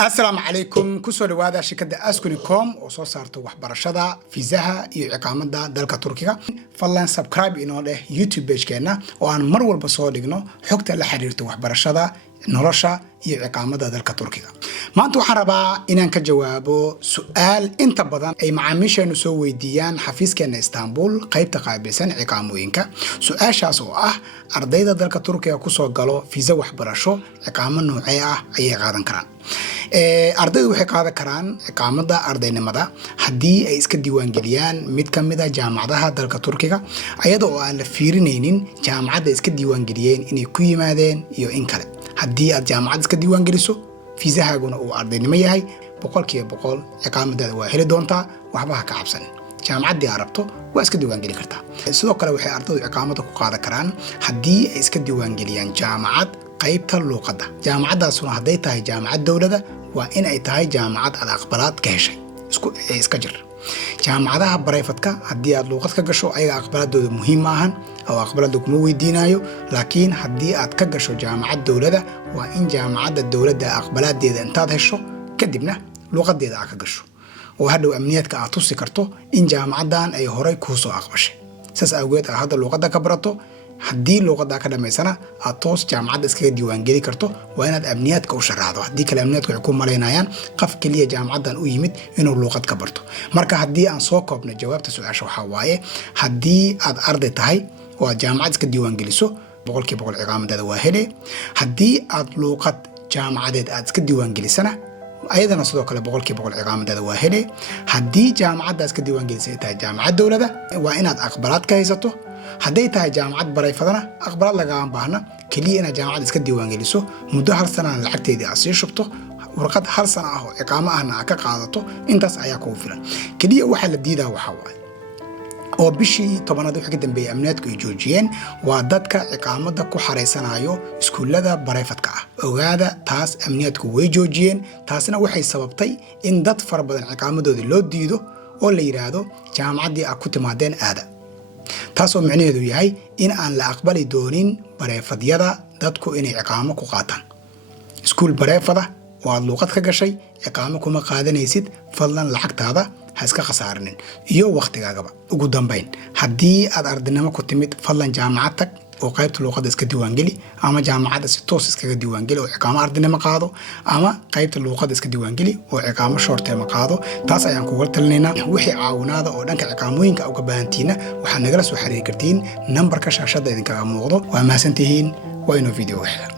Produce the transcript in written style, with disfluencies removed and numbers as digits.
السلام عليكم كسر وهذا شركة أسكونيكوم وصارت وحبرشة فيزاها يعقامة دالك تركيا فلان سبسكرايب إنه له يوتيوب بيج كنا وأنا مرور بصادقنا حكت اللي حريرته وحبرشة نرشة يعقامة دالك تركيا ما أنتوا حربا إن كجوابه سؤال أنت بدن أي معاميش نسوي ديان حفيز كان اسطنبول قيب تقابل سنة عقاموينك سؤال شاسو أرضية دالك تركيا كسر قالوا فيزا وحبرشة عقامة نوعية أي قادن كران ardaydu waxay qaadan karaan iqaamada ardaynimada hadii ay iska diiwaan galiyaan mid kamid ah jaamacadaha dalka Turkiga ayada oo aan la fiirineynin jaamacada iska diiwaan galiyeen inay ku yimaadeen iyo in kale hadii aad jaamacad iska diiwaan galiso fiisahaaguna uu ardaynimo yahay 100% iqaamadaada waa heli doontaa waxba ha ka cabsan jaamacadii aad rabto waa iska diiwaan gali kartaa sidoo kale waxay ardaydu iqaamada ku qaadan karaan hadii ay iska diiwaan galiyaan jaamacad qaybta luqadda jaamacadaasuna haday tahay jaamacad dawladda waa in ay tahay jaamacad aad aqbalaad ka heshay iska jir jaamacadaha barayfadka hadii aad luqad ka gasho ayaga aqbalaadooda muhiim ma ahan oo aqbalaadooda kuma weydiinayo laakiin hadii aad ka gasho jaamacad dawladda waa in jaamacadda dawladda aqbalaadeeda intaad hesho kadibna luqadeeda aad ka gasho oo hadhow amniyaadka aad tusi karto in jaamacadan ay horay ku soo aqbashay saas awgeed hadda luqadda ka barato hadii luqadda ka dhameysana aad toos jaamacadda iskaga diiwaan gali karto waa inaad amniyaadka u sharaxdo hadii kale amniyaadku ay ku maleynayaan qof kaliya jaamacadan u yimid inuu luqad ka barto marka hadii aan soo koobno jawaabta su'aasha waxa waaye hadii aad arday tahay oo jaamacad iska diiwaan galiso 100% iqaamadaada waa hele hadii aad luqad jaamacadeed aad iska diiwaan galisana ayadana sidoo kale 100% iqaamadaada waa hele hadii jaamacadda iska diiwaan galisay tahay jaamacad dawladda waa inaad aqbalaad ka haysato hadday tahay jaamacad barayfadana aqbalaad laga baahna kaliya ina jaamacad iska diiwaan galiso muddo hal sano lacagteedii aad sii shubto warqad hal sano ah oo iqaamo ahna ka qaadato intaas ayaa ku filan kaliya waxa la diidaa waxa waaye oo bishii 10aad wixii ka dambeeyay amniyaadku ay joojiyeen waa dadka iqaamada ku xareysanayo iskuulada barayfadka ah ogaada taas amniyaadku way joojiyeen taasna waxay sababtay in dad far badan iqaamadooda loo diido oo la yiraahdo jaamacadii aad ku timaadeen aada taasoo macnaheedu yahay in aan la aqbali doonin barayfadyada dadku inay iqaamo ku qaataan iskuul barayfada oo aad luqad ka gashay iqaamo kuma qaadanaysid fadlan lacagtaada ha iska khasaarinin iyo waqtigaagaba ugu dambeyn hadii aad ardaynimo ku timid fadlan jaamacad tag oo qaybta luqadda iska diiwaan gali ama jaamacadda si toos iskaga diiwaan gali oo iqaamo ardaynimo qaado ama qaybta luqadda iska diiwaan gali oo iqaamo short term qaado taas ayaan kugu talinaynaa wixii caawinaada oo dhanka iqaamooyinka uga baahantiina waxaad nagala soo xiriiri kartiin nambarka shaashada idinkaga muuqdo waa mahadsantihiin waa inoo video wixii